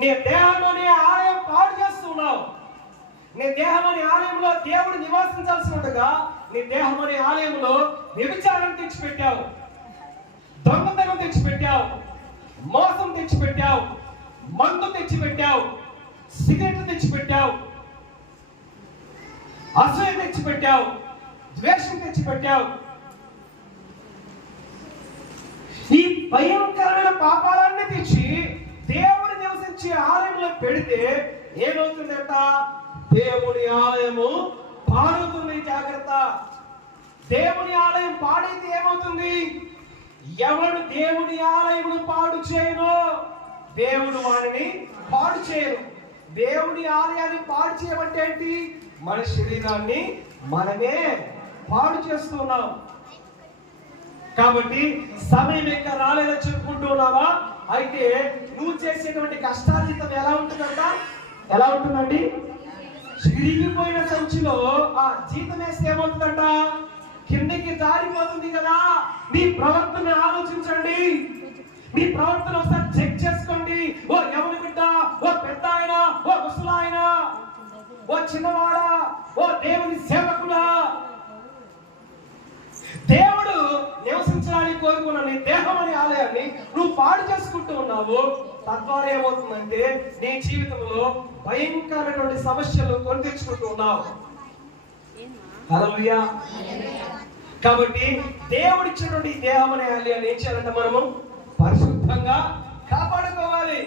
నీ దేహం అనే ఆలయం పాడు చేస్తున్నావు. నీ దేహం అనే ఆలయంలో దేవుడు నివాసించాల్సినట్టుగా నీ దేహం అనే ఆలయంలో వ్యభిచారం తెచ్చిపెట్టావు, దొంగతనం తెచ్చిపెట్టావు, మోసం తెచ్చిపెట్టావు, మందు తెచ్చిపెట్టావు, సిగరెట్లు తెచ్చిపెట్టావు, అసూయ తెచ్చిపెట్టావు, ద్వేషం తెచ్చిపెట్టావు. ఈ భయంకరమైన పాపాలన్నీ తెచ్చి దేవుడు నివసించే ఆలయంలో పెడితే ఏమవుతుందంట? దేవుని ఆలయము పాడవుతుంది. జాగ్రత్త. దేవుని ఆలయం పాడైతే ఏమవుతుంది? ఎవడు దేవుని ఆలయమును పాడు చేయను, దేవుడు వారిని పాడు చేయను. దేవుని ఆలయాన్ని పాడు చేయమంటే ఏంటి? మన శరీరాన్ని మనమే పాడు చేస్తున్నాం. కాబట్టి సమయం ఇంకా రాలేదని చెప్పుకుంటున్నావా? అయితే నువ్వు చేసేటువంటి కష్టార్జితం ఎలా ఉంటుందంట? ఎలా ఉంటుందండి? చిరిగిపోయిన సంచిలో ఆ జీతం వేస్తే ఏమవుతుందంట? కిందకి జారిపోతుంది కదా. మీ ప్రవర్తన ఆలోచించండి, మీ ప్రవర్తన ఒకసారి చెక్ చేసుకోండి. ఓ ఎవరి బిడ్డ, ఓ పెద్ద ఆయన, ఓ ముసలాయన, ఓ చిన్నవాడా, ఓ దేవుని సేవకుడా, దేవుడు నివసించడానికి కోరుకున్న నీ దేహం అనే ఆలయాన్ని నువ్వు పాడు చేసుకుంటూ ఉన్నావు. తద్వారా ఏమవుతుందంటే నీ జీవితంలో భయంకరమైన సమస్యలు కొని తెచ్చుకుంటూ ఉన్నావు. హల్లెలూయా. కాబట్టి దేవుడిచ్చినటువంటి దేహం అనే ఆలయాన్ని ఏం చేయాలంటే మనము పరిశుద్ధంగా కాపాడుకోవాలి.